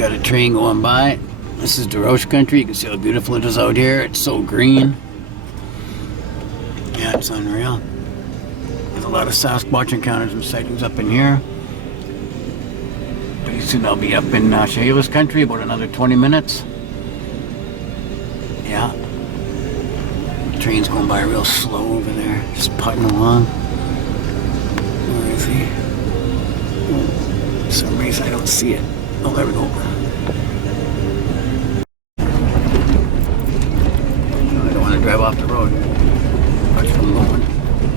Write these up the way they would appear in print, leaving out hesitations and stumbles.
Got a train going by. This is DeRoche country. You can see how beautiful it is out here. It's so green. Yeah, it's unreal. There's a lot of Sasquatch encounters and sightings up in here. Pretty soon I'll be up in Shayla's country, about another 20 minutes. Yeah. The train's going by real slow over there, just putting along. Where is he? Oh, for some reason I don't see it. Oh, there we go. I don't want to drive off the road. Watch them going.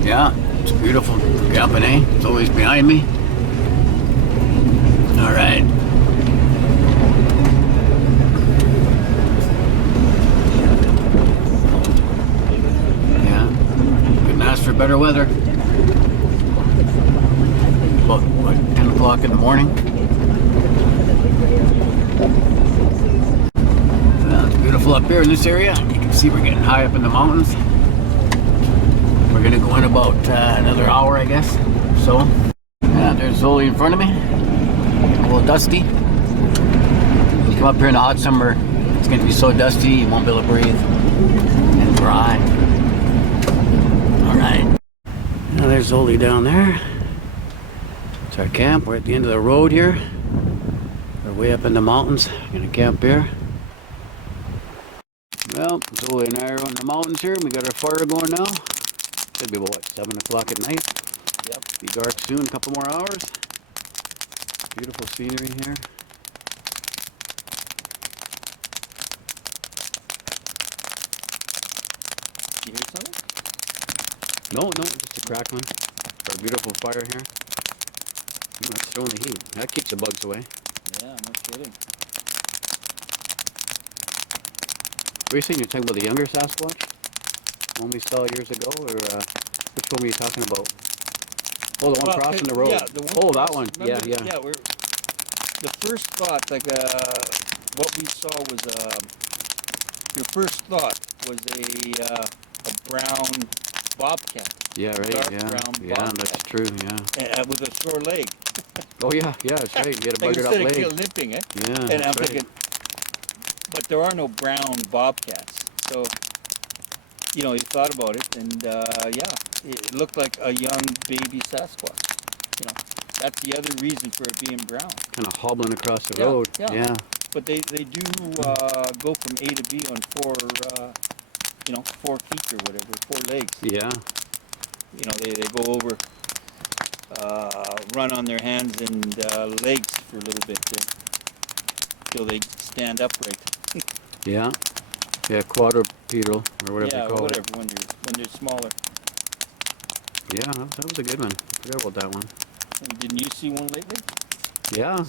Yeah, it's beautiful. Camping, it's always behind me. All right. Yeah, couldn't ask for better weather. About, what, 10 o'clock in the morning? It's beautiful up here in this area. You can see we're getting high up in the mountains. We're gonna go in about another hour, I guess. So, yeah, there's Zoli in front of me. A little dusty. When you come up here in the hot summer, it's gonna be so dusty you won't be able to breathe and dry. All right. Now there's Zoli down there. It's our camp. We're at the end of the road here. We're way up in the mountains. We're gonna camp here. Well, Zoli and I are on the mountains here. We got our fire going now. Should be about what, 7 o'clock at night. Yep. Be dark soon, a couple more hours. Beautiful scenery here. You hear something? No, just a crackling. Got a beautiful fire here. That's throwing the heat. That keeps the bugs away. Yeah, no kidding. Were you saying you're talking about the younger Sasquatch? One we saw years ago, or which one were you talking about? Oh, the one crossing the road. Yeah, the one that one. Remember, Yeah. Yeah, the first thought, like what we saw was your first thought was a brown bobcat. Yeah, right. Dark Yeah, brown yeah, bobcat. that's true. Yeah. With a sore leg. Oh yeah, that's right. You had a Like buggered up instead leg. of limping, eh? Yeah. And I'm thinking, but there are no brown bobcats, so. You know, you thought about it, and yeah, it looked like a young baby Sasquatch. You know, that's the other reason for it being brown. Kind of hobbling across the road. Yeah. But they do go from A to B on four, 4 feet or whatever, 4 legs. Yeah. You know, they go over, run on their hands and legs for a little bit till they stand upright. Yeah. Yeah, quadrupedal or whatever Yeah, they call whatever. it. When they're smaller. Yeah, that was a good one. I forgot about that one. And didn't you see one lately? Yeah.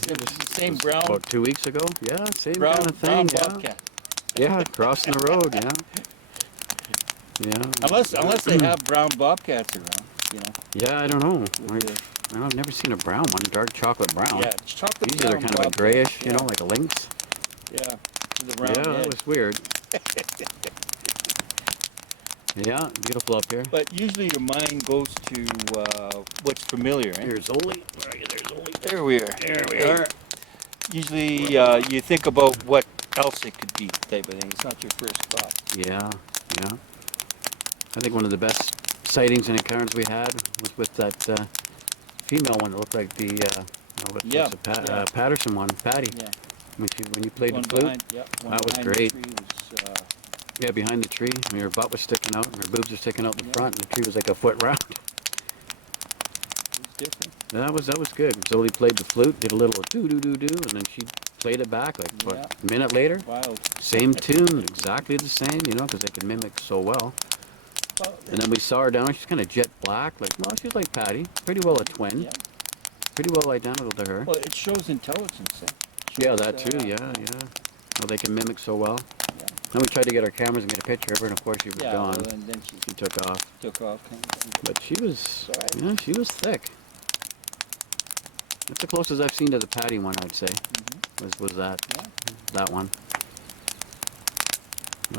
Same brown. About 2 weeks ago. Yeah, same Brown, kind of thing. brown Yeah. bobcat. Yeah, crossing the road. Yeah. Yeah. Unless they have brown bobcats around, you know. Yeah, I don't know. I've never seen a brown one, dark chocolate brown. Yeah, chocolate Usually they're brown kind of a bobcat. grayish, Yeah. you know, like a lynx. Yeah, with a round Yeah, head. that was weird. Yeah, beautiful up here. But usually your mind goes to what's familiar, eh? Here's Zoli. Where are you there, Zoli? There we are. There we are. Usually you think about what else it could be, type of thing. It's not your first thought. Yeah. I think one of the best sightings and encounters we had was with that female one that looked like the Patterson one, Patty. Yeah. When you played the flute. That was great. Yeah, behind the tree. I mean, her butt was sticking out, and her boobs were sticking out the front, and the tree was like a foot round. It was different. That was good. Zoli played the flute, did a little do-do-do-do, and then she played it back like a minute later. Wild. Same tune, exactly the same, you know, because they can mimic so well. And then we saw her down, she's kind of jet black, like, well, she's like Patty, pretty well a twin, pretty well identical to her. Well, it shows intelligence. Yeah, that too, yeah. Well, they can mimic so well. Yeah. Then we tried to get our cameras and get a picture of her, and of course she was gone. Well, and then she She took off. kind of thing. But she was, Right. she was thick. That's the closest I've seen to the Patty one, I'd say, was that, that one.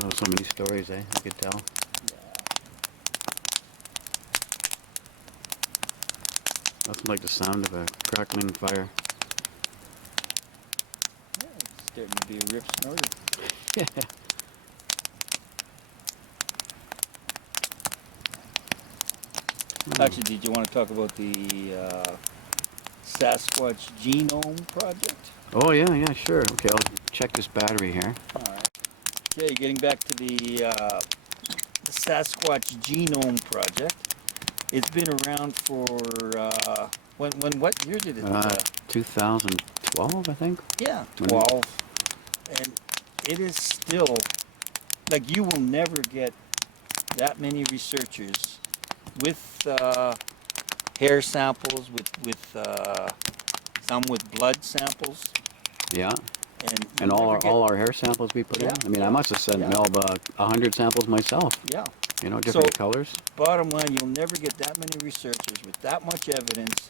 Oh, so many stories, I could tell. Nothing like the sound of a crackling fire. Yeah, starting to be a rip snorter. Actually, did you want to talk about the Sasquatch Genome Project? Oh, yeah, sure. Okay, I'll check this battery here. All right. Okay, getting back to the Sasquatch Genome Project. It's been around for what year did it? 2012, I think. Yeah, 12. And it is still, like, you will never get that many researchers with hair samples, with some with blood samples. Yeah. And all our hair samples we put in. I mean, I must have sent Melba 100 samples myself. Yeah. You know, different colors. Bottom line, you'll never get that many researchers with that much evidence.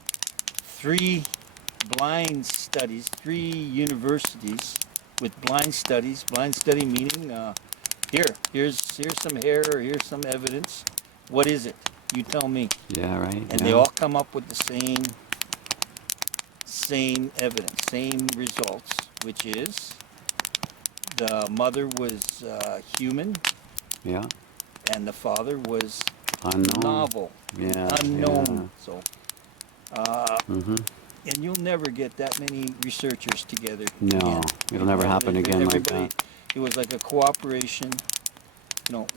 3 blind studies, 3 universities with blind studies. Blind study meaning, here's some hair, or here's some evidence. What is it? You tell me. Yeah, right. And they all come up with the same evidence, same results, which is the mother was human. Yeah. And the father was unknown. Novel. Yeah. Unknown. Yeah. So, and you'll never get that many researchers together. No, again. it'll never happen again like that. It was like a cooperation. You know,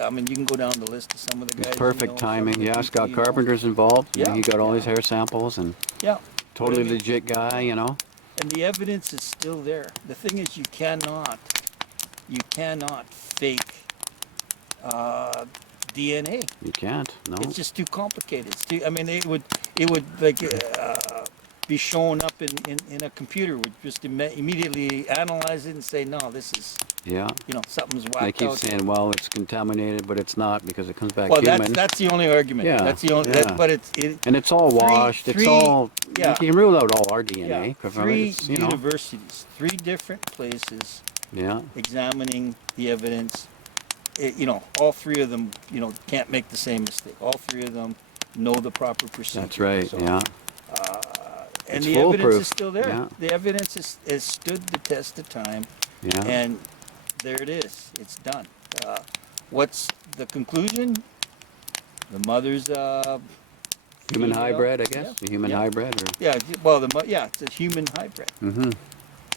I mean, you can go down the list of some of the guys. It's perfect you know, timing. Yeah, Scott people, Carpenter's involved. Yeah. He got all his hair samples and totally legit guy, you know. And the evidence is still there. The thing is, you cannot fake DNA. You can't. No. It's just too complicated. It's too. I mean, it would like be showing up in a computer. Would just immediately analyze it and say, no, this is. Yeah. You know, something's whacked They keep out. saying, well, it's contaminated, but it's not because it comes back well, human. that's the only argument. Yeah. That's the only. Yeah. But and it's all washed. It's all. Yeah. You can rule out all our DNA. Yeah. From 3 it. You know. universities, 3 different places. Yeah. Examining the evidence. You know, all 3 of them, you know, can't make the same mistake. All 3 of them know the proper procedure. That's right. So, yeah. And it's the foolproof. evidence is still there. Yeah. The evidence has stood the test of time. Yeah. And there it is. It's done. What's the conclusion? The mother's human hybrid, I guess. Yeah. A human hybrid, or yeah. Well, it's a human hybrid. Mm-hmm.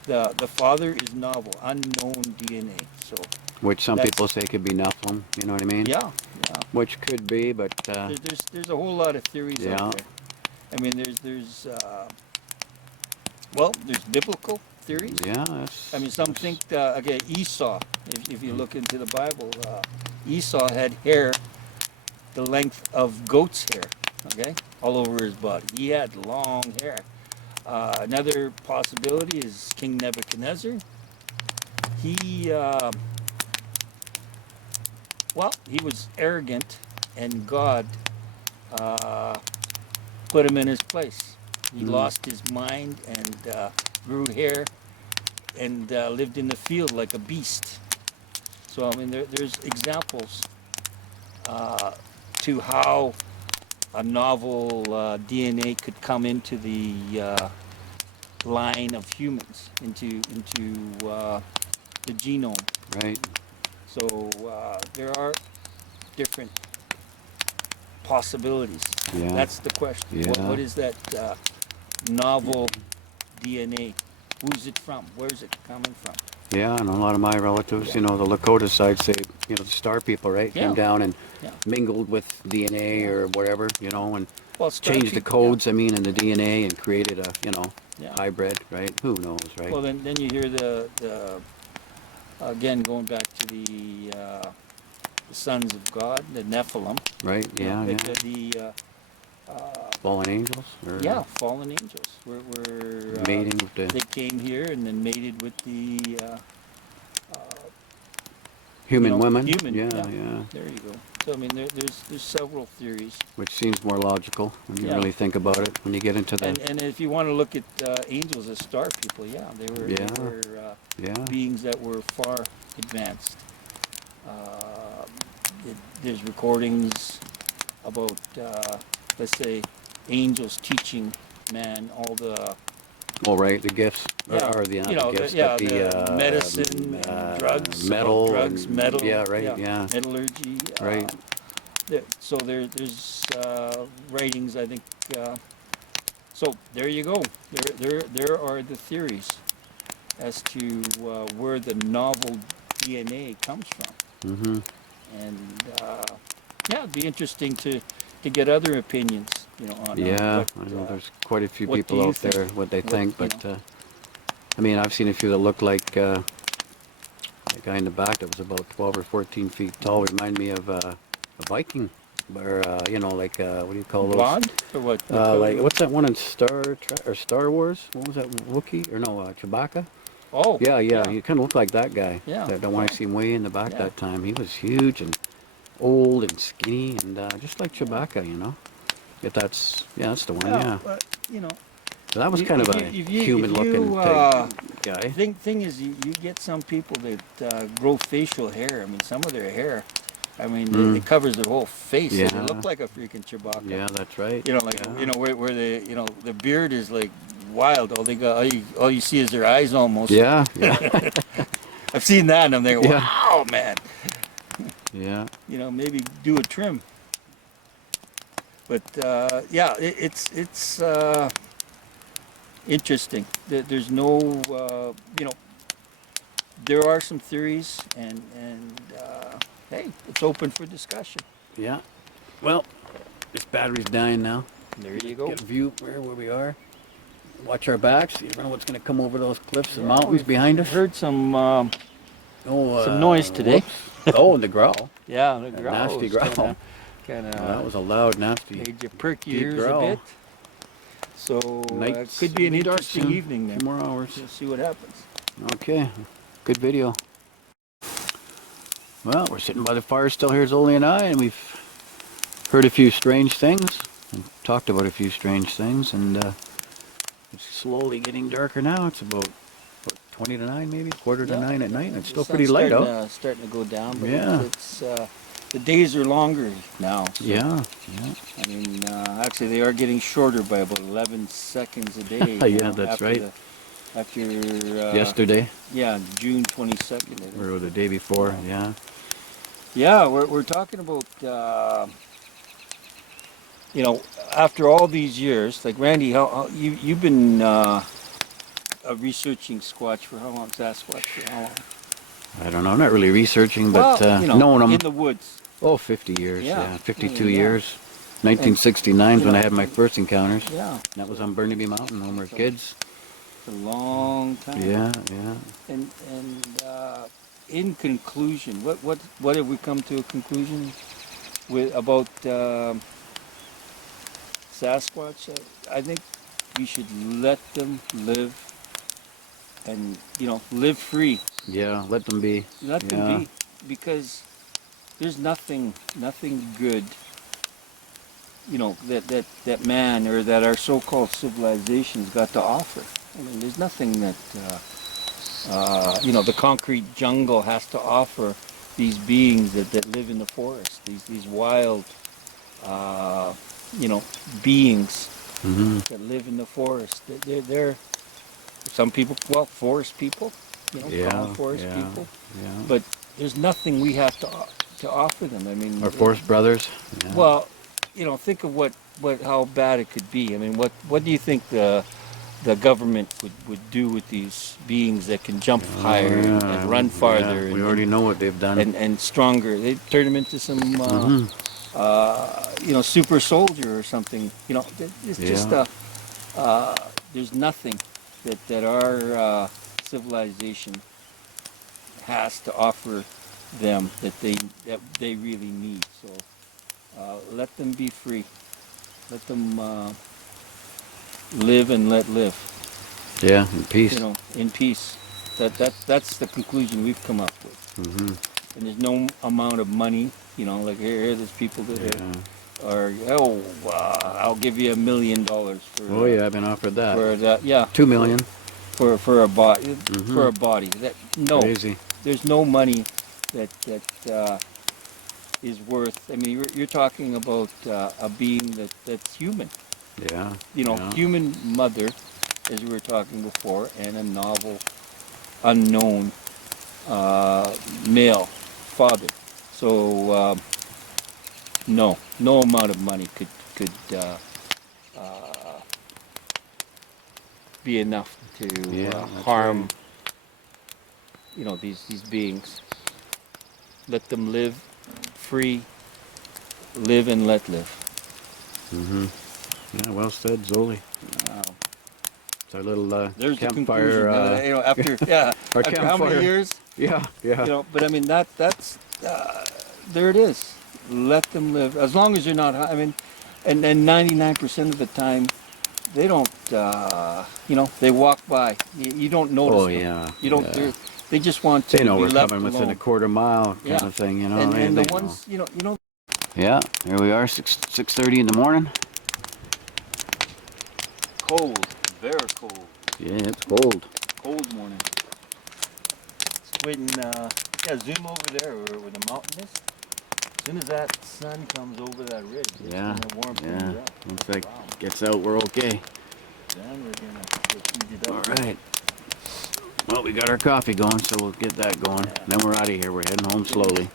The father is novel, unknown DNA. So. Which some people say could be Nephilim. You know what I mean? Yeah. Yeah. Which could be, but there's a whole lot of theories out there. I mean, there's biblical theories. Yeah. I mean, some think Esau. If you look into the Bible, Esau had hair the length of goat's hair. Okay, all over his body. He had long hair. Another possibility is King Nebuchadnezzar. He was arrogant, and God put him in his place. He lost his mind and grew hair and lived in the field like a beast. So, I mean, there's examples to how a novel DNA could come into the line of humans, into the genome. right. So there are different possibilities. Yeah. That's the question. Yeah. What is that novel DNA? Who's it from? Where's it coming from? Yeah, and a lot of my relatives, you know, the Lakota side say, you know, the Star people, right, came down and mingled with DNA or whatever, you know, and changed the codes, I mean, in the DNA and created a, you know, hybrid, right? Who knows, right? Well, then you hear the again, going back to the sons of God, the Nephilim. Right, yeah, The fallen angels? Or fallen angels. mating with the they came here and then mated with the human women. Human, yeah. There you go. So I mean, there's several theories. Which seems more logical when you really think about it. When you get into the And if you want to look at angels as star people, they were beings that were far advanced. There's recordings about, let's say, angels teaching man all the Oh, right, the gifts, Yeah, or the, you know, the gifts, yeah, but the medicine, and drugs, metal, drugs, metal, yeah, right, yeah, metallurgy. right, So there's writings, I think. So there you go. There are the theories as to where the novel DNA comes from, mm-hmm. and yeah, it'd be interesting to get other opinions, on Yeah, I know there's quite a few what do people you out there, think? what they What think, you but, know? I mean, I've seen a few that look like, the guy in the back that was about 12 or 14 feet tall, reminded me of, a Viking, or, like, what do you call those? Blonde or what? Like, what's that one in Star Wars? What was that, Wookiee, or no, Chewbacca? Oh, Yeah, yeah, he kind of looked like that guy. yeah. The one I seen way in the back Yeah. that time. He was huge and old and skinny and just like Chewbacca, If that's the one, yeah. But So that was kind of a human-looking type guy. thing is, you get some people that grow facial hair. I mean, some of their hair, I mean, it covers their whole face. So Yeah. they look like a freaking Chewbacca. Yeah, that's right. Like where the beard is like wild. All you see is their eyes almost. Yeah, yeah, I've seen that, and I'm like, Yeah. wow, man. yeah. Maybe do a trim. But yeah, it's interesting. There's no, there are some theories, and hey, it's open for discussion. Yeah. Well, this battery's dying now. There you go. Get a view where we are. Watch our backs. You never know what's going to come over those cliffs and mountains behind us. Heard some Some noise today. Oh, and the growl. Yeah, the A growl. nasty growl. Kind That was a loud, nasty. made you perk deep your ears growl. a bit. So Night's could be an gonna dark interesting soon. evening A then. few more hours. We'll see what happens. Okay, good video. Well, we're sitting by the fire still here, Zoli and I, and we've heard a few strange things and talked about a few strange things, and it's slowly getting darker now. It's about 20 to 9, maybe quarter to 9 at night, and it's still The pretty sun's light starting, out. starting to go down, but Yeah. it's the days are longer now. So, Yeah, I mean, actually, they are getting shorter by about 11 seconds a day. Yeah, that's after right. After yesterday yeah, June 22nd. I think. or the day before. Yeah, Yeah, we're talking about after all these years, like Randy, how you've been researching Squatch for how long? Sasquatch for how long? I don't know. I'm not really researching, but Well, knowing them. in the woods. Oh, 50 years. Yeah. Yeah, 52 Yeah. years. 1969 is when I know, had my first encounters. Yeah, That was on Burnaby Mountain when we were kids. it's a long time. Yeah. And in conclusion, what have we come to a conclusion with about Sasquatch? I think we should let them live and live free. Yeah, let them be. Let them be, because there's nothing good, that man or that our so-called civilization's got to offer. I mean, there's nothing that the concrete jungle has to offer these beings that live in the forest. These wild, beings Hmm. that live in the forest. They're some people, forest people, Yeah, common forest yeah, people. yeah. But there's nothing we have to offer them. I mean, Our forest brothers. Yeah. well, think of how bad it could be. I mean, what do you think the government would do with these beings that can jump higher and run farther? Yeah, we already know what they've done. and stronger. They turn them into some super soldier or something. It's just there's nothing that our civilization has to offer them that they really need. So let them be free. Let them live and let live. Yeah, in peace. In peace. That's the conclusion we've come up with. Hmm. And there's no amount of money. Like here there's people that Yeah. are I'll give you $1 million for. Oh yeah, I've been offered that. For that, yeah. 2 million. For a body, for a body. Crazy. There's no money that is worth. I mean, you're talking about a being that's human. Yeah. Human mother, as we were talking before, and a novel, unknown male father. So no amount of money could be enough to harm, right. you know, these beings. Let them live free, live and let live. Yeah, well said, Zoli. Wow. It's our little There's the campfire. conclusion. You know, after Our after how many campfire. years? Yeah. You know, but I mean that's there it is. Let them live as long as you're not. I mean, and 99% of the time, they don't. You know, they walk by. You don't notice. Oh them. yeah. You don't. Yeah. They just want to They know be we're left coming alone. within a quarter mile kind of thing, you know. And they the know. ones, you know. Yeah, here we are, 6:30 in the morning. Cold, very cold. Yeah, it's cold. Cold morning. Just waiting. Zoom over there where the mountain is. As soon as that sun comes over that ridge, it's gonna warm things up. Once that gets out, we're okay. Then we're gonna heat it up. All right. Well, we got our coffee going, so we'll get that going. Yeah. Then we're out of here. We're heading home slowly.